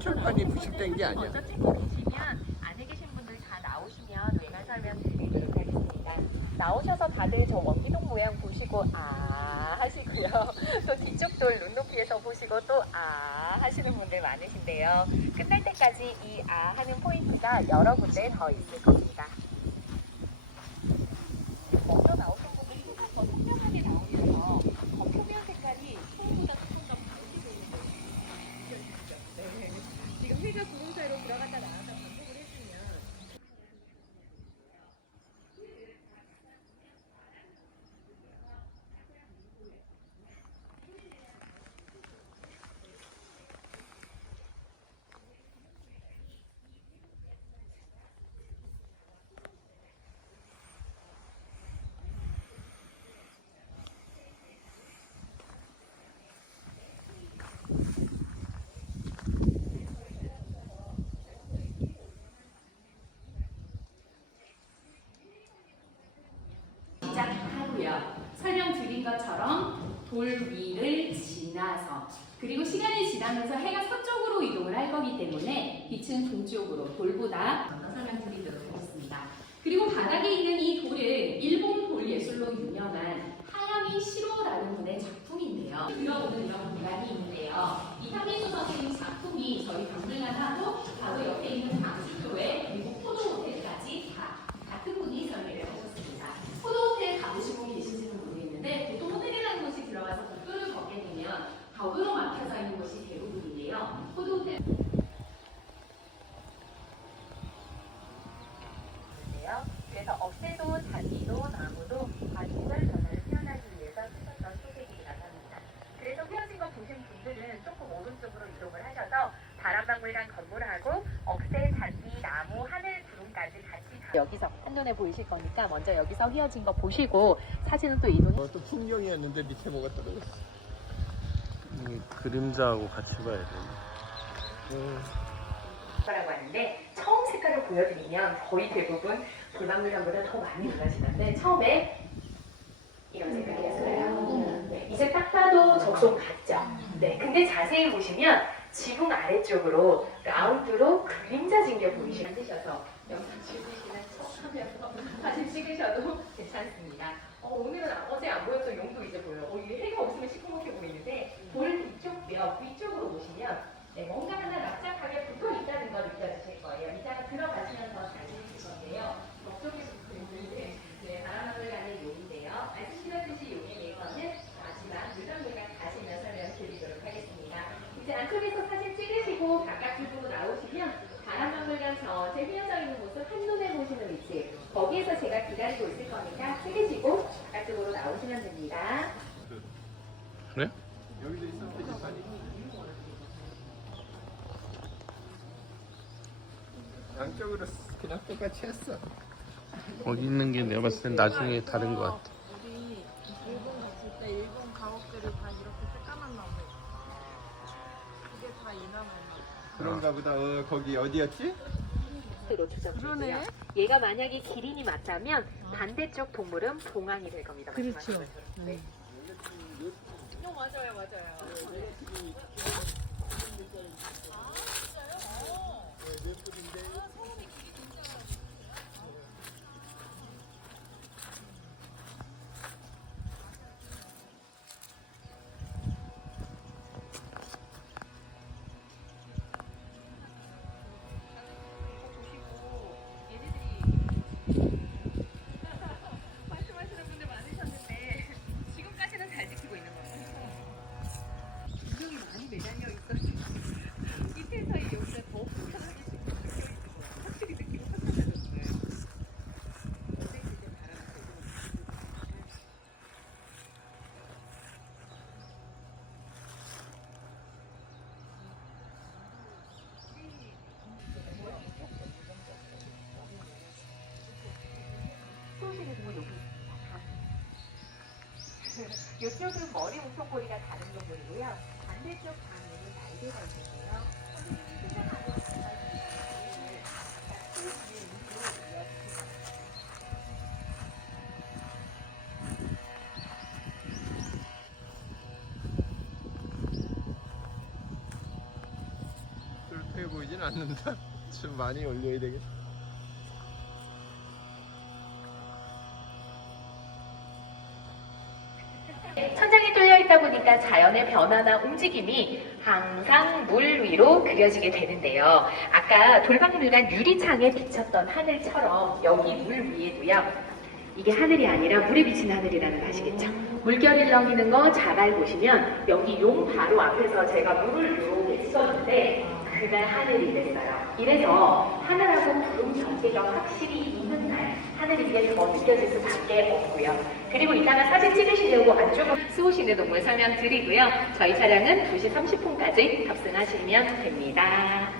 한철판이 부식된 게 아니야. 먼저 계시면 안에 계신 분들 다 나오시면 외관 설명 드리도록 하겠습니다. 나오셔서 다들 저 원기둥 모양 보시고 아 하시고요. 또 뒤쪽 돌 눈높이에서 보시고 또 아 하시는 분들 많으신데요. 끝날 때까지 이 아 하는 포인트가 여러 군데 더 있을 겁니다. 먼저 나오신 분들 조금 더 선명하게 나오셔서 겉표면 색깔이 처음보다 조금 더 밝게 보이는 네. 지금 해가 구름 사이로 들어갔다 나왔다 반복을 했으면 시작하고요. 설명드린 것처럼 돌 위를 지나서 그리고 시간이 지나면서 해가 서쪽으로 이동을 할 거기 때문에 빛은 동쪽으로 돌보다 설명드리도록 하겠습니다. 그리고 바닥에 있는 이 돌은 일본 돌 예술로 유명한 하야미 시로라는 분의 작품인데요. 들어오는 이런 공간이 있는데요. 이 타미수 선생님 작품이 저희 박물관하고 바로 옆에 있는 광주교회 그리고 포도 호텔까지 다 같은 분이 설계를 하셨습니다. 포도 호텔 가보신 분 계신지는 모르겠는데 보통 호텔이라는 곳이 들어가서 복도를 걷게 되면 벽으로 막혀져 있는 곳이 대부분인데요. 포도 호텔 있는데요. 그래서 억새도 잔디도 나무도 다 계절 변화를 표현하기 위해서 쓰셨던 소색이라고 합니다. 그래서 헤어진 거 보신 분들은 조금 오른쪽으로 이동을 하셔서 바람박물관 건물하고 억새, 잔디, 나무, 하늘, 구름까지 같이 한눈에 보이실 거니까 먼저 여기서 휘어진 거 보시고 사진은 또 이동 어, 또 풍경이었는데 밑에 뭐가 떨어졌어. 이 그림자하고 같이 봐야 돼. 음, 거라고 하는데 처음 색깔을 보여드리면 거의 대부분 불박물관보다 더 많이 놀라시는데 처음에 이런 색깔이었어요. 네, 이제 딱 봐도 적송 같죠? 네, 근데 자세히 보시면 지붕 아래쪽으로 라운드로 그림자 진게 보이시 만드셔서 영상 찍으시는 척 하면서 사진 찍으셔도 괜찮습니다. 어, 오늘은 어제 안 보였던 용도 이제 보여요. 어, 이게 해가 없으면 시커멓게 보이는데 돌 뒤쪽 뼈 위쪽으로 보시면 네, 뭔가 하나 납작하게 붙어 있다는 걸 느껴지실 거예요. 이따가 들어가시면서 잘 보실 건데요. 옆쪽에서 보이는 네, 바람막물관의 용인데요. 말씀드렸듯이 용의 예거는 마지막 물건물관 가시면 설명드리도록 하겠습니다. 이제 안쪽에서 사진 찍으시고 바깥쪽으로 나오시면 바람막물관 전체 휘어져 있는 모습 한눈에 보시는 위치 거기에서 제가 기다리고 있을 거니까 찍으시고 나오시면 됩니다. 여기도 있어 표지판이. 양쪽으로 그냥 똑같이 했어. 거기 있는 게 내가 봤을 땐 나중에 다른 것 같아. 우리 일본 갔을 때 일본 가옥들이 다 이렇게 새까만 나무 그게 다 이 나무였나 그런가 보다. 어, 거기 어디였지? 로 추정되고요. 그러네. 얘가 만약에 기린이 맞다면 반대쪽 동물은 봉황이 될 겁니다. 말씀하신 그렇죠. 것처럼. 네. 어 맞아요 맞아요 매달려 있어서 밑에서의 용도 더 불편하게 지금 확실히 느낌이 확 달라졌어요. 어제 이제 바람 있습니다. 이쪽은 머리 우선고리가 다른 동물이고요. 반대쪽 방에는 날개가 있는데요. 선생님이 생각하는 뚫고 행복해 보이진 않는다. 좀 많이 올려야 되겠다. 뚫려 있다 보니까 자연의 변화나 움직임이 항상 물 위로 그려지게 되는데요. 아까 돌방물관 유리창에 비쳤던 하늘처럼 여기 물 위에도요. 이게 하늘이 아니라 물에 비친 하늘이라는 거 아시겠죠? 물결이 넘기는 거 잘 알고 보시면 여기 용 바로 앞에서 제가 물을 이렇게 쏘는데 그날 하늘이 됐어요. 이래서 하늘하고 구름 전개가 확실히 있는 날 하늘이 이게 더 느껴질 수밖에 없고요. 그리고 이따가 사진 찍으시려고 안쪽으로 수호신의 동물 설명 드리고요. 저희 차량은 2시 30분까지 탑승하시면 됩니다.